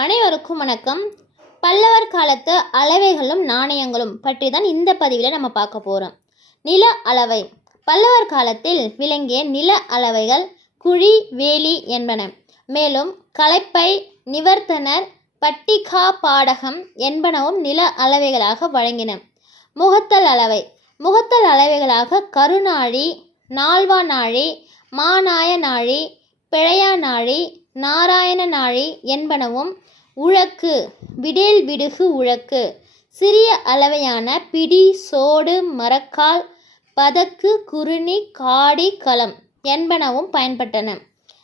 அனைவருக்கும் வணக்கம். பல்லவர் காலத்து அளவைகளும் நாணயங்களும் பற்றி தான் இந்த பதிவில் நம்ம பார்க்க போகிறோம் நில அளவை. பல்லவர் காலத்தில் விளங்கிய நில அளவைகள் குழி வேலி என்பன. மேலும் கலைப்பை நிவர்த்தனர் பட்டிகா பாடகம் என்பனவும் நில அளவைகளாக வழங்கின. முகத்தல் அளவை. முகத்தல் அளவைகளாக கருநாழி நால்வா நாழி மாநாய நாழி பிழையா நாழி நாராயண நாழி என்பனவும் உழக்கு விடேல் விடுகு உழக்கு. சிறிய அளவையான பிடி சோடு மரக்கால் பதக்கு குருணி காடி களம் என்பனவும் பயன்பட்டன.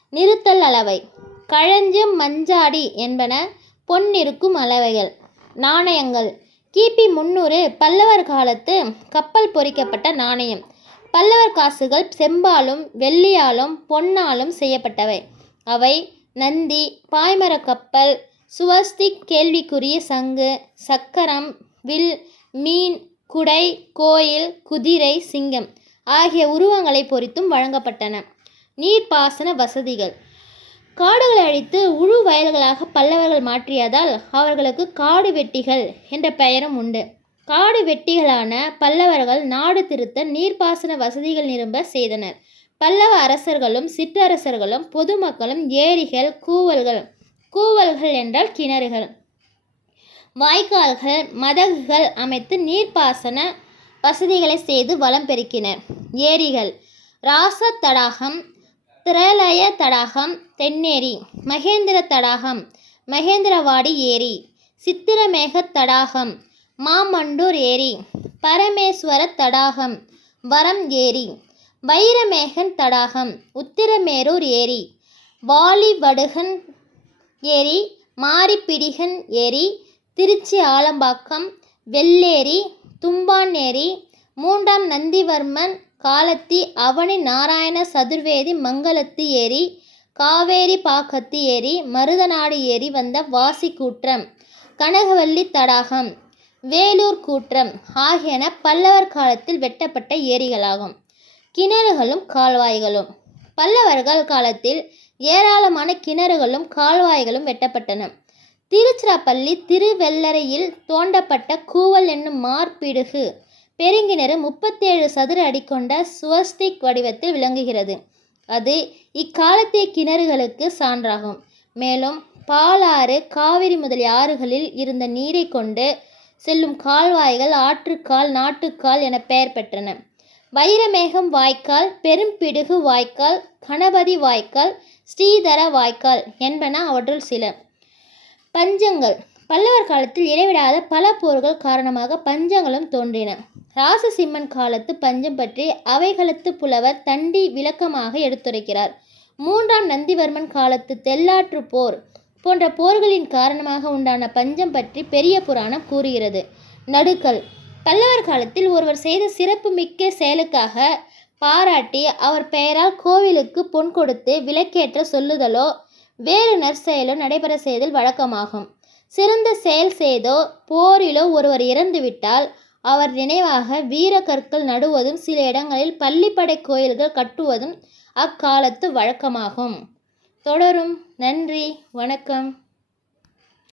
நிறுத்தல் அளவை. கழஞ்சு மஞ்சாடி என்பன பொன்னிருக்கும் அளவைகள். நாணயங்கள். கிபி முன்னூறு பல்லவர் காலத்து கப்பல் பொறிக்கப்பட்ட நாணயம். பல்லவர் காசுகள் செம்பாலும் வெள்ளியாலும் பொன்னாலும் செய்யப்பட்டவை. அவை நந்தி பாய்மரக் கப்பல் சுவஸ்திக் கேள்விக்குரிய சங்கு சக்கரம் வில் மீன் குடை கோயில் குதிரை சிங்கம் ஆகிய உருவங்களை பொறித்தும் வழங்கப்பட்டன. நீர்ப்பாசன வசதிகள். காடுகளை அழித்து உழு வயல்களாக பல்லவர்கள் மாற்றியதால் அவர்களுக்கு காடு வெட்டிகள் என்ற பெயரும் உண்டு. காடு வெட்டிகளான பல்லவர்கள் நாடு திருத்த நீர்ப்பாசன வசதிகள் நிரம்ப செய்தனர். பல்லவ அரசர்களும் சிற்றரசர்களும் பொதுமக்களும் ஏரிகள் கூவல்கள். கூவல்கள் என்றால் கிணறுகள். வாய்க்கால்கள் மதகுகள் அமைத்து நீர்ப்பாசன வசதிகளை செய்து வளம் பெருக்கினர். ஏரிகள். ராச தடாகம் திரலய தடாகம் தென்னேரி. மகேந்திர தடாகம் மகேந்திரவாடி ஏரி. சித்திரமேக தடாகம் மாமண்டூர் ஏரி. பரமேஸ்வர தடாகம் வரம் ஏரி. வைரமேகன் தடாகம் உத்திரமேரூர் ஏரி வாலிவடுகன் ஏரி மாரிப்பிடிகன் ஏரி திருச்சி ஆலம்பாக்கம் வெள்ளேரி தும்பான் ஏரி மூன்றாம் நந்திவர்மன் காலத்தி அவனி நாராயண சதுர்வேதி மங்களத்து ஏரி காவேரி பாக்கத்து ஏரி மருதநாடு ஏரி வந்த வாசி கூற்றம் கனகவல்லி தடாகம் வேலூர் கூற்றம் ஆகியன பல்லவர் காலத்தில் வெட்டப்பட்ட ஏரிகளாகும். கிணறுகளும் கால்வாய்களும். பல்லவர்கள் காலத்தில் ஏராளமான கிணறுகளும் கால்வாய்களும் வெட்டப்பட்டன. திருச்சிராப்பள்ளி திருவெள்ளரையில் தோண்டப்பட்ட கூவல் என்னும் மார்பிடுகு பெருங்கிணறு முப்பத்தேழு சதுர அடி கொண்ட சுவஸ்திக் வடிவத்தில் விளங்குகிறது. அது இக்காலத்திய கிணறுகளுக்கு சான்றாகும். மேலும் பாலாறு காவிரி முதலிய ஆறுகளில் இருந்த நீரை கொண்டு செல்லும் கால்வாய்கள் ஆற்றுக்கால் நாட்டுக்கால் என பெயர் பெற்றன. வைரமேகம் வாய்க்கால் பெரும்பிடுகு வாய்க்கால் கணபதி வாய்க்கால் ஸ்ரீதர வாய்க்கால் என்பன அவற்றுள் சில. பஞ்சங்கள். பல்லவர் காலத்தில் இடைவிடாத பல போர்கள் காரணமாக பஞ்சங்களும் தோன்றின. ராசசிம்மன் காலத்து பஞ்சம் பற்றி அவைகளத்து புலவர் தண்டி விளக்கமாக எடுத்துரைக்கிறார். மூன்றாம் நந்திவர்மன் காலத்து தெல்லாற்று போர் போன்ற போர்களின் காரணமாக உண்டான பஞ்சம் பற்றி பெரிய புராணம் கூறுகிறது. நடுக்கல். பல்லவர் காலத்தில் ஒருவர் செய்த சிறப்பு மிக்க செயலுக்காக பாராட்டி அவர் பெயரால் கோவிலுக்கு பொன் கொடுத்து விலக்கேற்ற சொல்லுதலோ வேறு நற்செயலோ நடைபெற செய்தல் வழக்கமாகும். சிறந்த செயல் செய்தோ போரிலோ ஒருவர் இறந்துவிட்டால் அவர் நினைவாக வீர கற்கள் நடுவதும் சில இடங்களில் பள்ளிப்படை கோயில்கள் கட்டுவதும் அக்காலத்து வழக்கமாகும். தொடரும். நன்றி. வணக்கம்.